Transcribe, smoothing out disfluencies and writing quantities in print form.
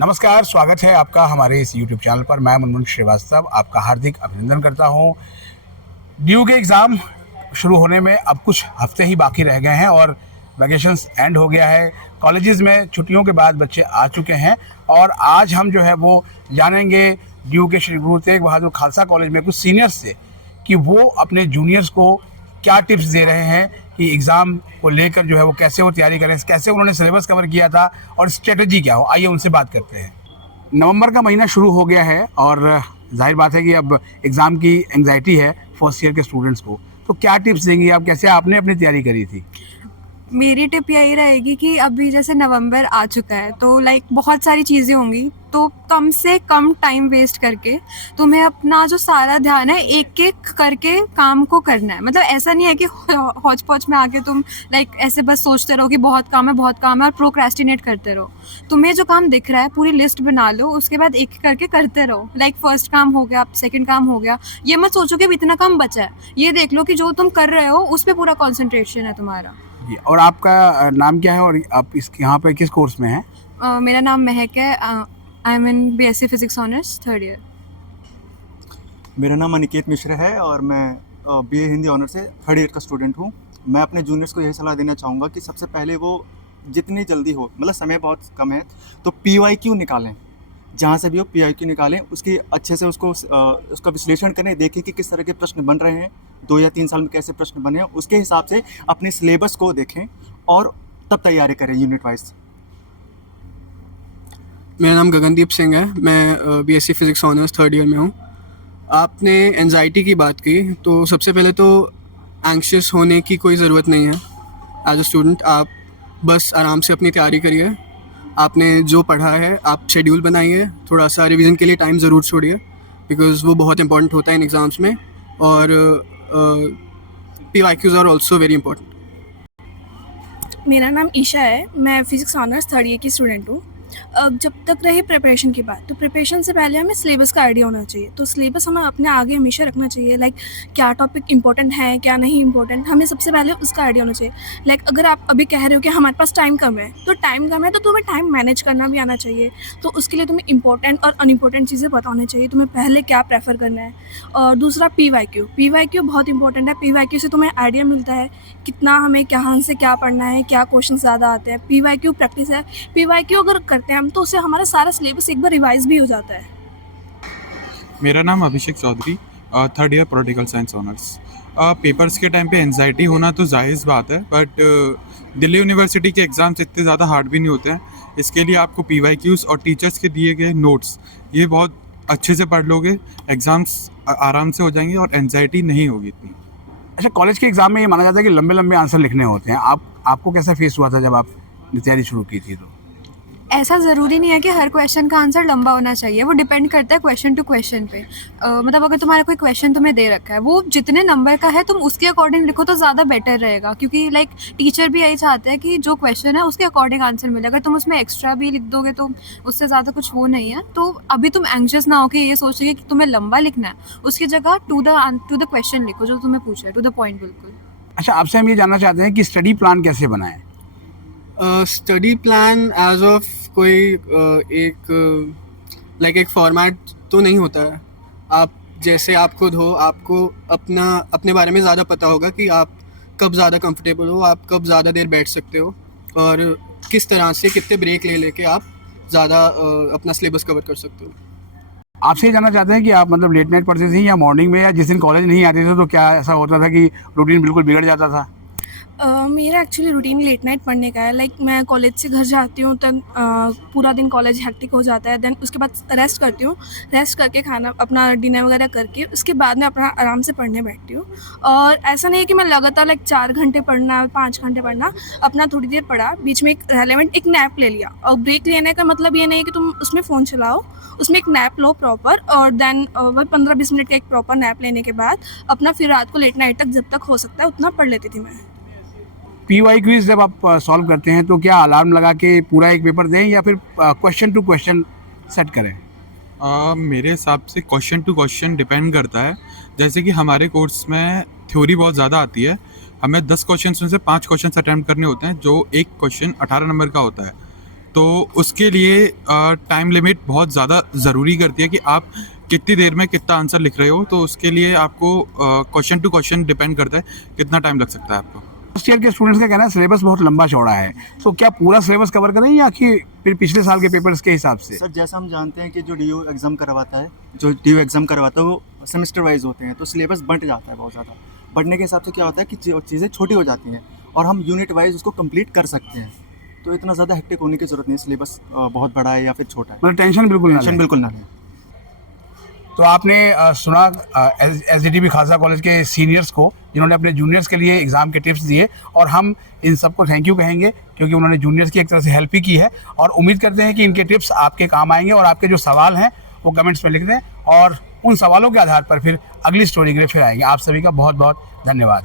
नमस्कार, स्वागत है आपका हमारे इस YouTube चैनल पर। मैं मुनमुन श्रीवास्तव आपका हार्दिक अभिनंदन करता हूं। ड्यू के एग्ज़ाम शुरू होने में अब कुछ हफ्ते ही बाकी रह गए हैं और वैकेशंस एंड हो गया है। कॉलेजेस में छुट्टियों के बाद बच्चे आ चुके हैं और आज हम जो है वो जानेंगे ड्यू के श्री गुरु तेग बहादुर खालसा कॉलेज में कुछ सीनियर्स से कि वो अपने जूनियर्स को क्या टिप्स दे रहे हैं कि एग्ज़ाम को लेकर जो है वो कैसे वो तैयारी करें, कैसे उन्होंने सिलेबस कवर किया था और स्ट्रेटजी क्या हो। आइए उनसे बात करते हैं। नवंबर का महीना शुरू हो गया है और जाहिर बात है कि अब एग्ज़ाम की एंग्जाइटी है फर्स्ट ईयर के स्टूडेंट्स को। तो क्या टिप्स देंगी आप, कैसे आपने अपनी तैयारी करी थी? मेरी टिप यही रहेगी कि अभी जैसे नवंबर आ चुका है तो बहुत सारी चीज़ें होंगी, तो कम से कम टाइम वेस्ट करके तुम्हें अपना जो सारा ध्यान है एक एक करके काम को करना है। मतलब ऐसा नहीं है कि हौच पौच में आके तुम ऐसे बस सोचते रहो कि बहुत काम है और प्रोक्रेस्टिनेट करते रहो। तुम्हें जो काम दिख रहा है पूरी लिस्ट बना लो, उसके बाद एक एक करके करते रहो। फर्स्ट काम हो गया, सेकंड काम हो गया, ये मत सोचो कि इतना काम बचा है। ये देख लो कि जो तुम कर रहे हो उस पर पूरा कॉन्सेंट्रेशन है तुम्हारा। और आपका नाम क्या है और आप इस यहाँ पे किस कोर्स में हैं? मेरा नाम महक है। I am in BSc physics honours third year. मेरा नाम अनिकेत मिश्रा है और मैं BA हिंदी ऑनर से थर्ड ईयर का स्टूडेंट हूँ। मैं अपने जूनियर्स को यही सलाह देना चाहूँगा कि सबसे पहले वो जितनी जल्दी हो, मतलब समय बहुत कम है, तो PYQ निकालें। जहाँ से भी हो PYQ निकालें, उसकी अच्छे से उसका विश्लेषण करें, देखें कि किस तरह के प्रश्न बन रहे हैं, 2 या 3 साल में कैसे प्रश्न बने हैं, उसके हिसाब से अपने सिलेबस को देखें और तब तैयारी करें यूनिट वाइज। मेरा नाम गगनदीप सिंह है। मैं BSc physics honours third year में हूँ। आपने एंजाइटी की बात की, तो सबसे पहले तो एंग्शियस होने की कोई ज़रूरत नहीं है। एज अ स्टूडेंट आप बस आराम से अपनी तैयारी करिए। आपने जो पढ़ा है आप शेड्यूल बनाइए, थोड़ा सा रिवीजन के लिए टाइम ज़रूर छोड़िए बिकॉज़ वो बहुत इंपॉर्टेंट होता है इन एग्ज़ाम्स में। और PYQs are also very important. मेरा नाम ईशा है। मैं फिज़िक्स ऑनर्स थर्ड ईयर की स्टूडेंट हूँ। अब जब तक रही प्रिपरेशन की बात, तो प्रिपरेशन से पहले हमें सिलेबस का आइडिया होना चाहिए। तो सिलेबस हमें अपने आगे हमेशा रखना चाहिए, क्या टॉपिक इंपॉर्टेंट है, क्या नहीं इंपॉर्टेंट, हमें सबसे पहले उसका आइडिया होना चाहिए। अगर आप अभी कह रहे हो कि हमारे पास टाइम कम है, तो तुम्हें टाइम मैनेज करना भी आना चाहिए। तो उसके लिए तुम्हें इंपॉर्टेंट और अनइम्पॉर्टेंट चीज़ें पता होनी चाहिए, तुम्हें पहले क्या प्रेफर करना है। और दूसरा PYQ बहुत इंपॉर्टेंट है। PYQ से तुम्हें आइडिया मिलता है कितना हमें कहाँ से क्या पढ़ना है, क्या क्वेश्चन ज़्यादा आते हैं। PYQ प्रैक्टिस है। PYQ अगर करते हैं हम तो उससे हमारा सारा सिलेबस एक बार रिवाइज भी हो जाता है। मेरा नाम Abhishek Chaudhary, third year political science honours. Papers के टाइम पे एंजाइटी होना तो जायज़ बात है, बट दिल्ली यूनिवर्सिटी के एग्ज़ाम्स इतने ज़्यादा हार्ड भी नहीं होते हैं। इसके लिए आपको PYQs और टीचर्स के दिए गए नोट्स ये बहुत अच्छे से पढ़ लोगे, एग्ज़ाम्स आराम से हो जाएंगे और एंजाइटी नहीं होगी इतनी। अच्छा, कॉलेज के एग्ज़ाम में ये माना जाता है कि लंबे लंबे आंसर लिखने होते हैं। आपको कैसा फेस हुआ था जब आपने तैयारी शुरू की थी? तो ऐसा ज़रूरी नहीं है कि हर क्वेश्चन का आंसर लंबा होना चाहिए, वो डिपेंड करता है क्वेश्चन टू क्वेश्चन पे। मतलब अगर तुम्हारा कोई क्वेश्चन तुम्हें दे रखा है, वो जितने नंबर का है तुम उसके अकॉर्डिंग लिखो तो ज़्यादा बेटर रहेगा, क्योंकि टीचर भी यही चाहते हैं कि जो क्वेश्चन है उसके अकॉर्डिंग आंसर मिले। अगर तुम उसमें एक्स्ट्रा भी लिख दोगे तो उससे ज़्यादा कुछ हो नहीं है। तो अभी तुम एंग्शियस ना हो कि ये सोचोगे कि तुम्हें लंबा लिखना है, उसकी जगह टू द क्वेश्चन लिखो जो तुम्हें पूछा है, टू द पॉइंट बिल्कुल। अच्छा, आपसे हम ये जानना चाहते हैं कि स्टडी प्लान कैसे बनाएं? स्टडी प्लान एज ऑफ कोई एक फॉर्मेट तो नहीं होता है। आप जैसे आप खुद हो, आपको अपने बारे में ज़्यादा पता होगा कि आप कब ज़्यादा कंफर्टेबल हो, आप कब ज़्यादा देर बैठ सकते हो और किस तरह से कितने ब्रेक ले लेके आप ज़्यादा अपना सिलेबस कवर कर सकते हो। आपसे ये जानना चाहते हैं कि आप मतलब लेट नाइट पढ़ते थे या मॉर्निंग में, या जिस दिन कॉलेज नहीं आते थे तो क्या ऐसा होता था कि रूटीन बिल्कुल बिगड़ जाता था? मेरा एक्चुअली रूटीन लेट नाइट पढ़ने का है। मैं कॉलेज से घर जाती हूँ तब पूरा दिन कॉलेज हेक्टिक हो जाता है। देन उसके बाद रेस्ट करती हूँ, रेस्ट करके खाना अपना डिनर वगैरह करके उसके बाद मैं अपना आराम से पढ़ने बैठती हूँ। और ऐसा नहीं है कि मैं लगातार 4 घंटे पढ़ना, 5 घंटे पढ़ना। अपना थोड़ी देर पढ़ा, बीच में एक रेलेवेंट एक नैप ले लिया। और ब्रेक लेने का मतलब ये नहीं है कि तुम उसमें फ़ोन चलाओ, उसमें एक नैप लो प्रॉपर, और देन वही 15-20 मिनट का एक प्रॉपर नैप लेने के बाद अपना फिर रात को लेट नाइट तक जब तक हो सकता है उतना पढ़ लेती थी मैं। PYQs जब आप सॉल्व करते हैं तो क्या अलार्म लगा के पूरा एक पेपर दें या फिर क्वेश्चन टू क्वेश्चन सेट करें? मेरे हिसाब से क्वेश्चन टू क्वेश्चन डिपेंड करता है। जैसे कि हमारे कोर्स में थ्योरी बहुत ज़्यादा आती है, हमें 10 क्वेश्चन में से 5 क्वेश्चन अटैम्प्ट करने होते हैं, जो एक क्वेश्चन 18 नंबर का होता है। तो उसके लिए टाइम लिमिट बहुत ज़्यादा ज़रूरी करती है कि आप कितनी देर में कितना आंसर लिख रहे हो। तो उसके लिए आपको क्वेश्चन टू क्वेश्चन डिपेंड करता है कितना टाइम लग सकता है आपको। फर्स्ट ईयर के स्टूडेंट्स का कहना है सिलेबस बहुत लंबा चौड़ा है, तो क्या पूरा सिलेबस कवर करें या कि फिर पिछले साल के पेपर्स के हिसाब से? सर जैसा हम जानते हैं कि जो डी एग्ज़ाम करवाता है वो सेमेस्टर वाइज होते हैं, तो सिलेबस बंट जाता है बहुत ज़्यादा। बढ़ने के हिसाब से क्या होता है कि चीज़ें छोटी हो जाती हैं और हम यूनिट वाइज उसको कंप्लीट कर सकते हैं। तो इतना ज़्यादा हेक्टिक होने की ज़रूरत नहीं, सिलेबस बहुत बड़ा है या फिर छोटा है। मतलब टेंशन बिल्कुल ना टेंशन लें। बिल्कुल ना लें। तो आपने सुना SDTB खालसा कॉलेज के सीनियर्स को जिन्होंने अपने जूनियर्स के लिए एग्ज़ाम के टिप्स दिए, और हम इन सबको थैंक यू कहेंगे क्योंकि उन्होंने जूनियर्स की एक तरह से हेल्प ही की है। और उम्मीद करते हैं कि इनके टिप्स आपके काम आएंगे और आपके जो सवाल हैं वो कमेंट्स में लिख दें, और उन सवालों के आधार पर फिर अगली स्टोरी के लिए फिर आएंगे। आप सभी का बहुत बहुत धन्यवाद।